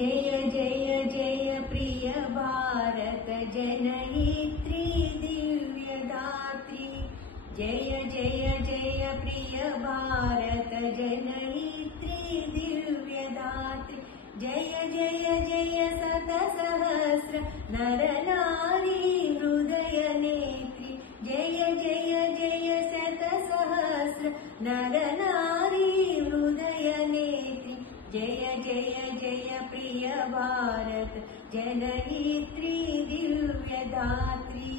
जय जय जय प्रिय भारत जनयित्री दिव्यदात्री। जय जय जय प्रिय भारत जनयित्री दिव्यदात्री। जय जय जय शतसहस्र नर नारी हृदय नेत्री। जय जय जय शतसहस्र नर नारी हृदय नेत्री। जय जय जय प्रिय भारत जनयित्री दिव्यदात्री।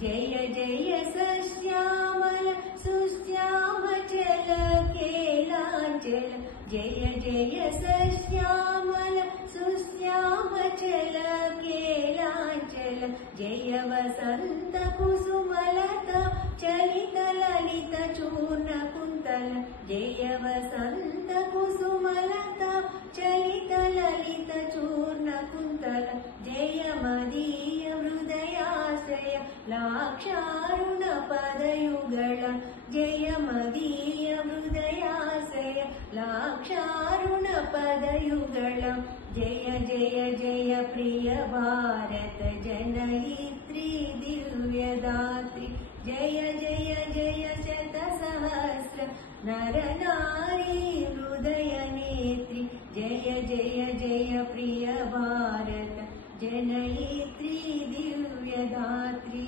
जय जय सश्यामल सुश्यामचल केलांचल। जय जय सश्यामल सुश्यामचल केलांचल। जय वसंत कुसुमलता चलित ललित चूर्ण कुंतल। जय वसंत कुसुमलता चलित ललित चूर्ण कुंतल। जय मदीय हृदयाश्रय लाक्षारुण पदयुगल। जय मदीय हृदयाश्रय लाक्षारुण पदयुगल। जय जय जय प्रिय भारत जनयित्री दिव्यदात्री। जय जय जय शतसहस्र नर नारी हृदय नेत्री। जय जय जय प्रिय भारत जनयित्री दिव्यदात्री।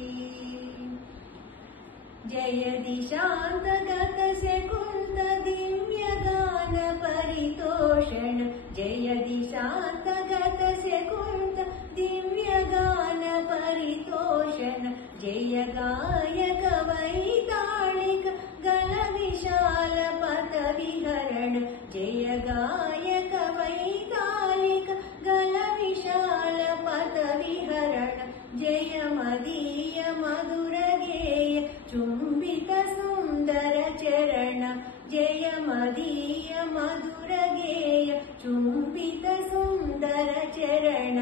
जय दिशान्तगत शकुन्त दिव्यगान परितोषण। जय दिशान्तगत शकुन्त दिव्यगान परितोषण। जय गायक वैताళिक गल विशाल पथ विहरण। जय गायक वैताళिक गल विशाल पथ विहरण। जय मदीय मधुर गेय चुंबित सुंदर चरण। जय मदीय मधुर गेय चुंबित सुंदर चरण।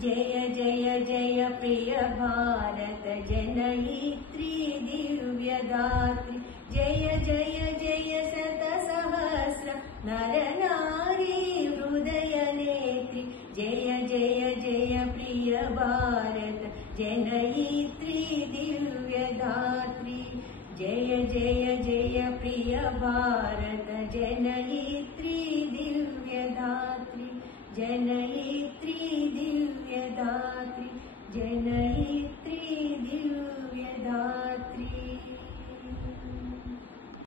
जय जय जय प्रिय भारत जनयित्री दिव्यदात्री। जय जय जय शतसहस्र नर नारी हृदय नेत्री। जय जय जय प्रिय भारत जनयित्री दिव्यदात्री। जय जय जय प्रिय भारत जनयित्री दिव्यदात्री। जनयित्री दिव्यदात्री। जनयित्री दिव्यदात्री।